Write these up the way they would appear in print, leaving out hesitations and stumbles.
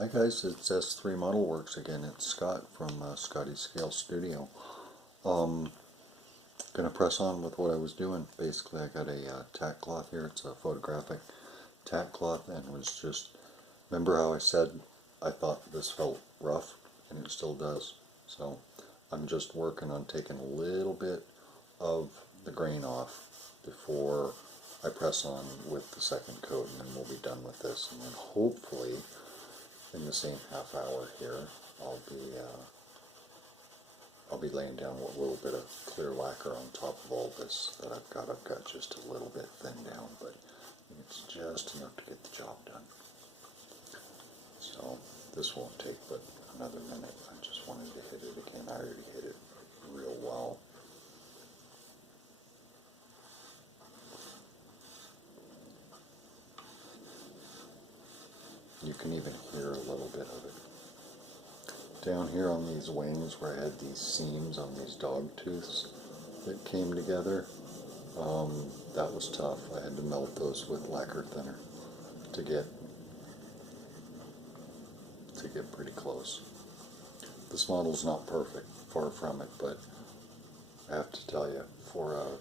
Hi guys, it's S3 Model Works again. It's Scott from Scotty's Scale Studio. Gonna press on with what I was doing. Basically, I got a tack cloth here. It's a photographic tack cloth, and was just, remember how I said I thought this felt rough, and it still does. So I'm just working on taking a little bit of the grain off before I press on with the second coat, and then we'll be done with this, and then hopefully in the same half hour here, I'll be laying down a little bit of clear lacquer on top of all this that I've got. I've got just a little bit thinned down, but it's just enough to get the job done. So this won't take but another minute. I just wanted to hit it again. I already hit it real well. You can even hear a little bit of it. Down here on these wings where I had these seams on these dog tooths that came together, that was tough. I had to melt those with lacquer thinner to get pretty close. This model's not perfect, far from it, but I have to tell you, for a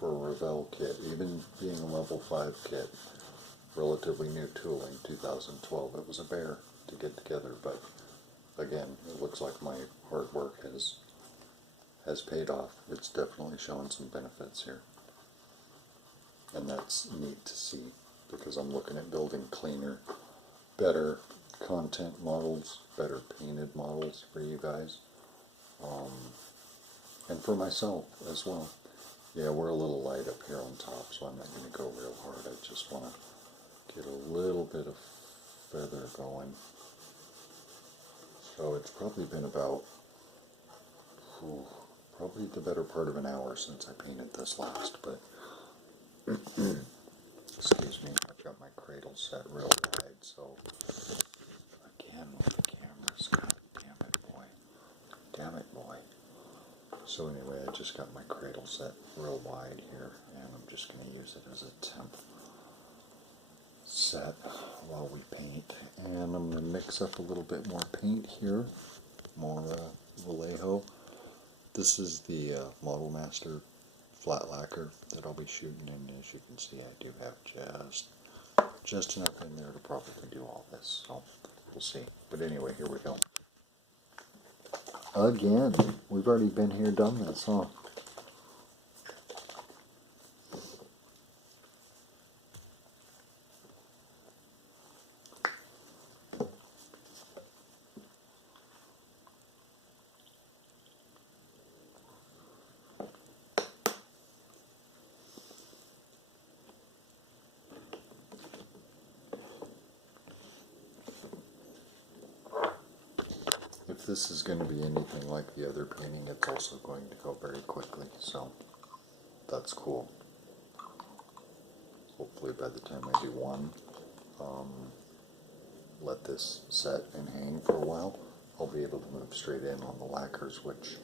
Revell kit, even being a level 5 kit, relatively new tooling, 2012, it was a bear to get together, but again, it looks like my hard work has paid off. It's definitely showing some benefits here. And that's neat to see, because I'm looking at building cleaner, better content models, better painted models for you guys, and for myself as well. Yeah, we're a little light up here on top, so I'm not going to go real hard. I just want to get a little bit of feather going. So it's probably been about, probably the better part of an hour since I painted this last, but, excuse me, I've got my cradle set real wide, so, again with the cameras, god damn it, boy. Damn it, boy. So anyway, I just got my cradle set real wide here, and I'm just going to use it as a temp set while we paint. And I'm going to mix up a little bit more paint here, more Vallejo. This is the Model Master flat lacquer that I'll be shooting, and as you can see, I do have just enough in there to probably do all this, so we'll see. But anyway, here we go. Again, we've already been here, done this, huh? If this is going to be anything like the other painting, it's also going to go very quickly, so that's cool. Hopefully by the time I do one, let this set and hang for a while, I'll be able to move straight in on the lacquers, which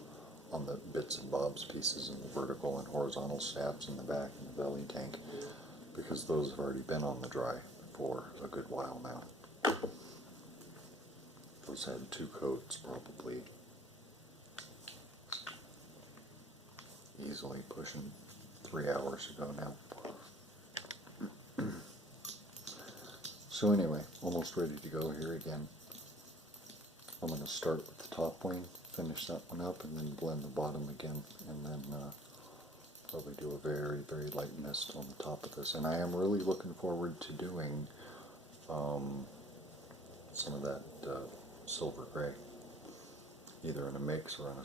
on the bits and bobs pieces and the vertical and horizontal stabs in the back and the belly tank, because those have already been on the dry for a good while now. Those had 2 coats probably, easily pushing 3 hours ago now. So anyway, almost ready to go here again. I'm going to start with the top wing, finish that one up, and then blend the bottom again, and then probably do a very, very light mist on the top of this. And I am really looking forward to doing some of that silver gray, either in a mix or on a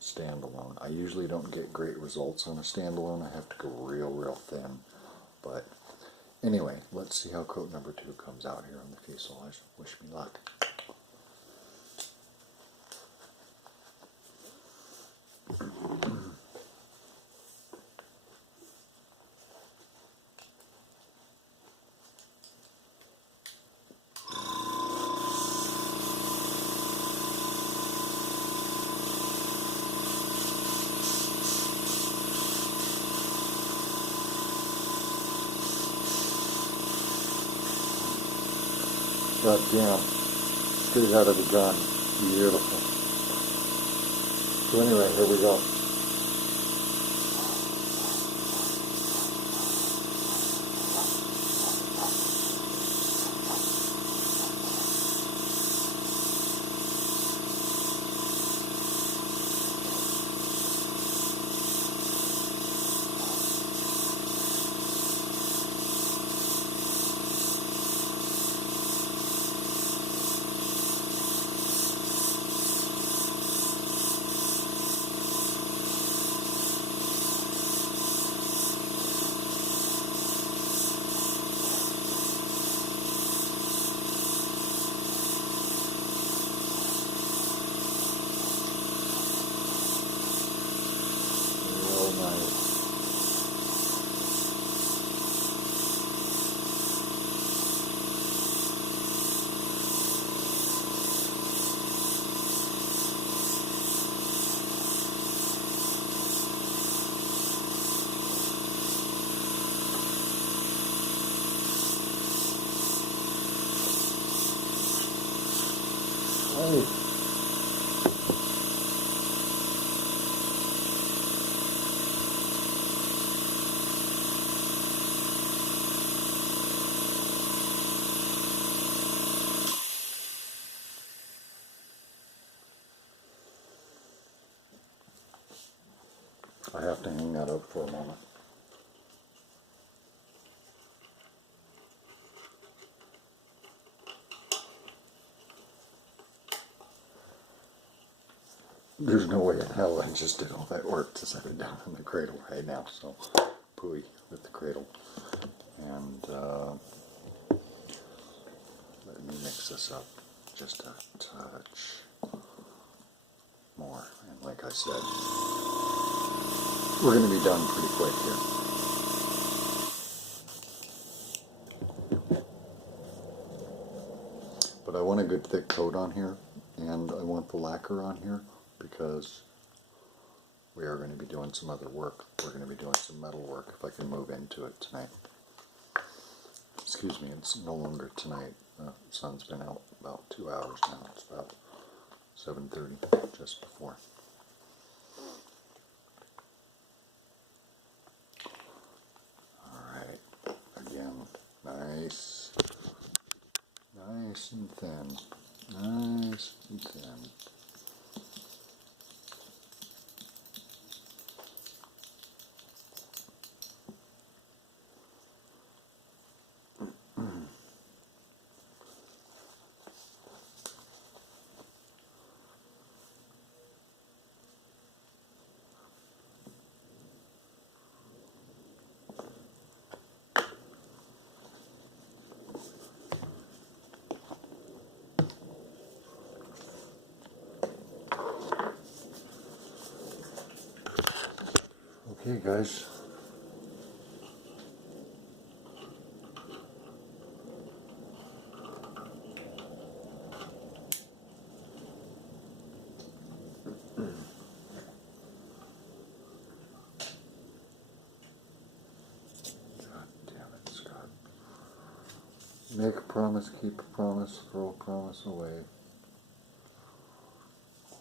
standalone. I usually don't get great results on a standalone. I have to go real thin, but anyway, let's see how coat number 2 comes out here on the fuselage. Wish me luck. God damn. Straight out of the gun. Beautiful. So anyway, here we go. Real nice. Hey. I have to hang that up for a moment. There's no way in hell I just did all that work to set it down in the cradle right now, so pooey with the cradle. And let me mix this up just a touch more. And like I said, we're going to be done pretty quick here. But I want a good thick coat on here, and I want the lacquer on here because we are going to be doing some other work. We're going to be doing some metal work if I can move into it tonight. Excuse me, it's no longer tonight. The sun's been out about 2 hours now. It's about 7:30, just before. Alright, again, nice and thin. Nice and thin. Okay, guys. God damn it, Scott. Make a promise, keep a promise, throw a promise away.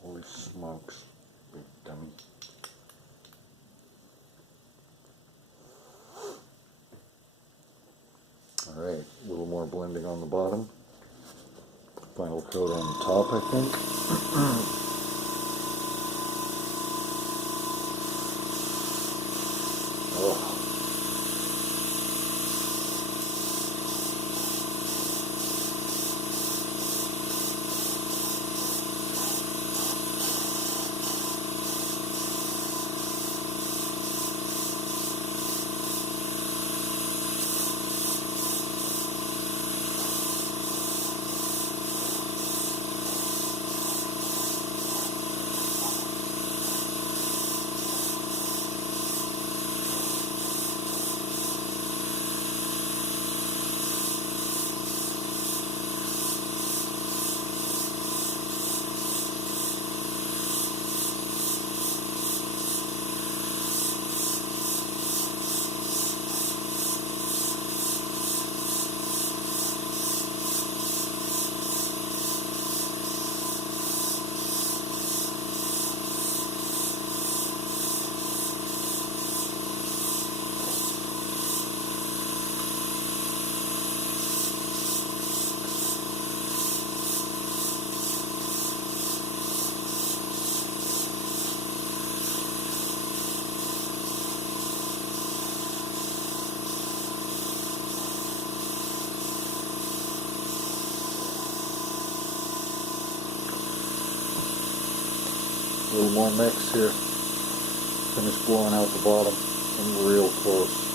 Holy smokes, big dummy. Alright, a little more blending on the bottom. Final coat on the top, I think. Oh. little more mix here. Finish blowing out the bottom. I'm real close.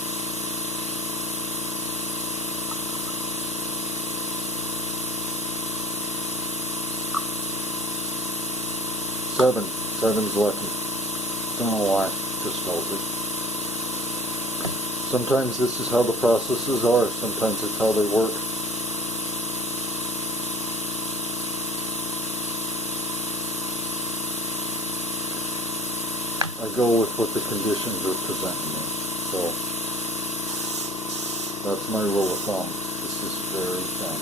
Seven's lucky. Don't know why. Just felt it. Sometimes this is how the processes are. Sometimes it's how they work. I go with what the conditions are presenting me. So that's my rule of thumb. This is very thin.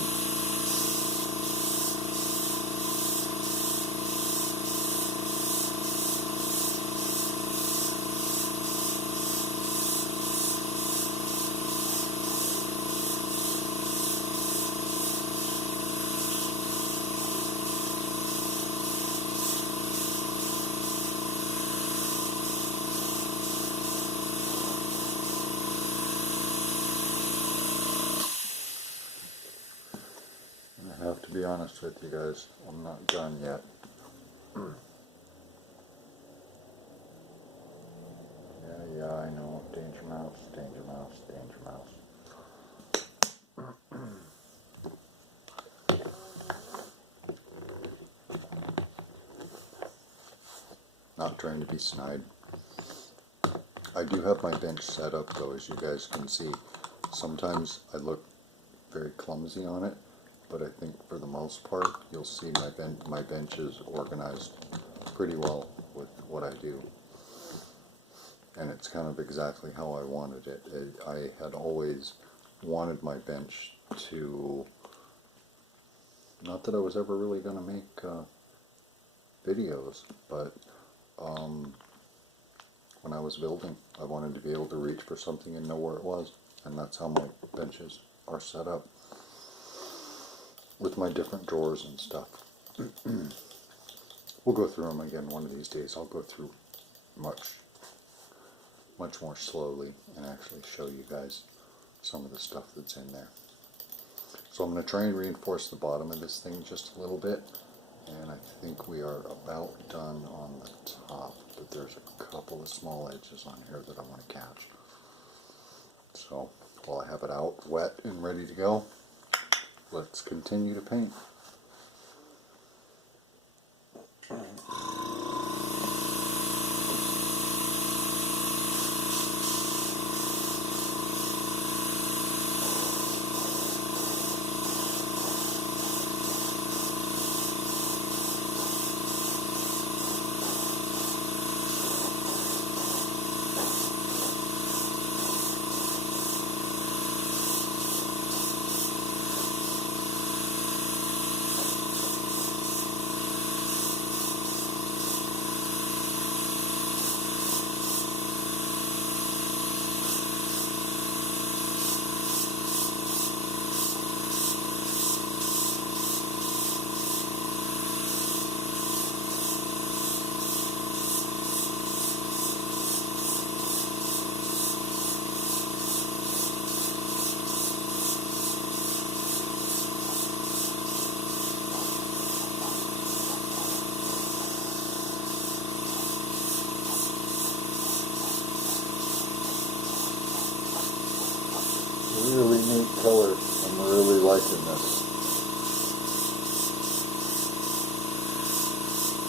I have to be honest with you guys, I'm not done yet. Yeah, I know. Danger mouse, danger mouse, danger mouse. Not trying to be snide. I do have my bench set up though, as you guys can see. Sometimes I look very clumsy on it, but I think for the most part, you'll see my bench is organized pretty well with what I do. And it's kind of exactly how I wanted it. I had always wanted my bench to, not that I was ever really going to make videos, but when I was building, I wanted to be able to reach for something and know where it was. And that's how my benches are set up, with my different drawers and stuff. We'll go through them again one of these days. I'll go through much more slowly and actually show you guys some of the stuff that's in there. So I'm going to try and reinforce the bottom of this thing just a little bit, and I think we are about done on the top, but there's a couple of small edges on here that I want to catch. So while I have it out wet and ready to go, let's continue to paint. Really neat color. I'm really liking this.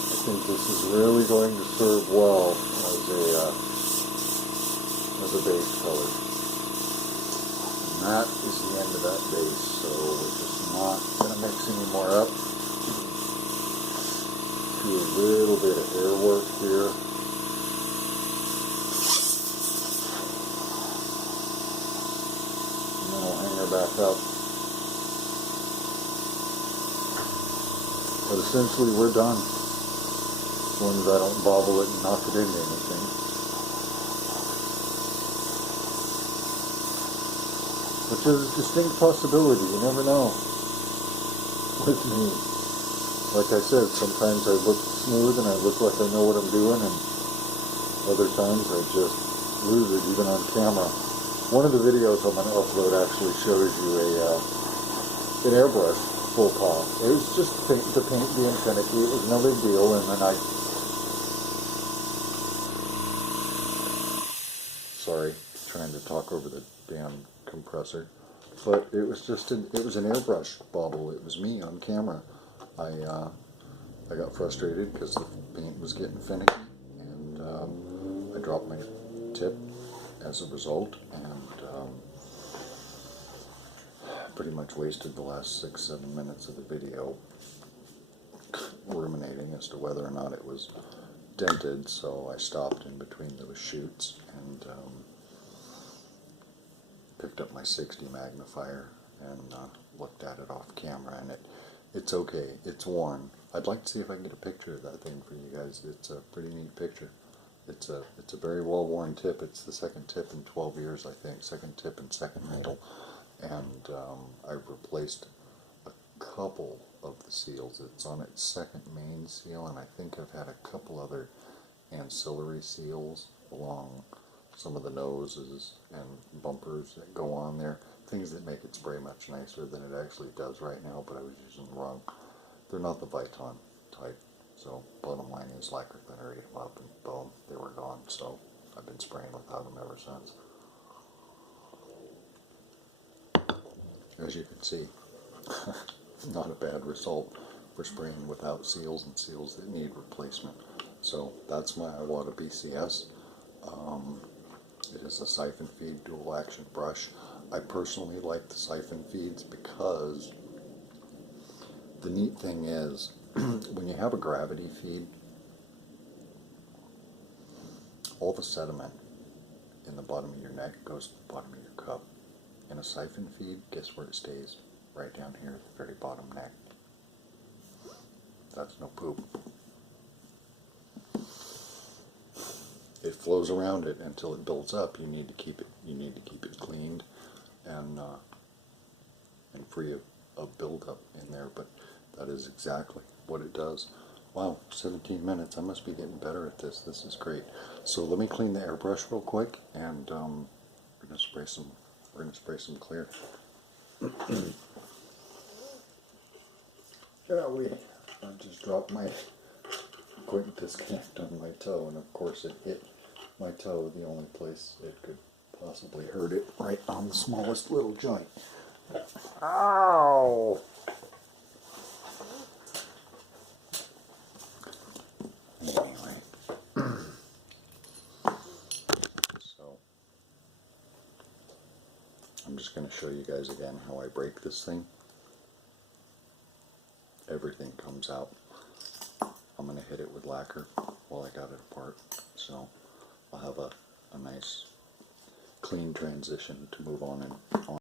I think this is really going to serve well as a base color. And that is the end of that base, so we're just not going to mix any more up. Do a little bit of air work here. Back up. But essentially we're done. As long as I don't bobble it and knock it into anything. Which is a distinct possibility, you never know. With me. Like I said, sometimes I look smooth and I look like I know what I'm doing, and other times I just lose it, even on camera. One of the videos I'm going to upload actually shows you an airbrush full pop. It was just to paint the Infinity. It was no big deal, and then I trying to talk over the damn compressor. But it was just it was an airbrush bobble. It was me on camera. I got frustrated because the paint was getting finicky, and I dropped my tip as a result, and pretty much wasted the last 6-7 minutes of the video ruminating as to whether or not it was dented. So I stopped in between those shoots and picked up my 60 magnifier and looked at it off camera, and it's okay. It's worn. I'd like to see if I can get a picture of that thing for you guys. It's a pretty neat picture. It's a very well worn tip. It's the second tip in 12 years, I think. Second tip and second needle, and I've replaced a couple of the seals. It's on its second main seal, and I think I've had a couple other ancillary seals along some of the noses and bumpers that go on there. Things that make it spray much nicer than it actually does right now, but I was using the wrong. They're not the VIII type. So bottom line is lacquer thinner ate them up, and boom, they were gone. So I've been spraying without them ever since. As you can see, not a bad result for spraying without seals and seals that need replacement. So that's my Iwata BCS. It is a siphon feed dual action brush. I personally like the siphon feeds because the neat thing is when you have a gravity feed, all the sediment in the bottom of your neck goes to the bottom of your cup. In a siphon feed, guess where it stays? Right down here at the very bottom neck. That's no poop. It flows around it until it builds up. You need to keep it cleaned and free of buildup in there. But that is exactly what it does. Wow, 17 minutes. I must be getting better at this. This is great. So let me clean the airbrush real quick, and we're gonna spray some clear. Shall we? I just dropped my quick disconnect on my toe, and of course it hit my toe, the only place it could possibly hurt it, right on the smallest little joint. Ow! Anyway, so I'm just going to show you guys again how I break this thing. Everything comes out. I'm going to hit it with lacquer while I got it apart. So I'll have a nice clean transition to move on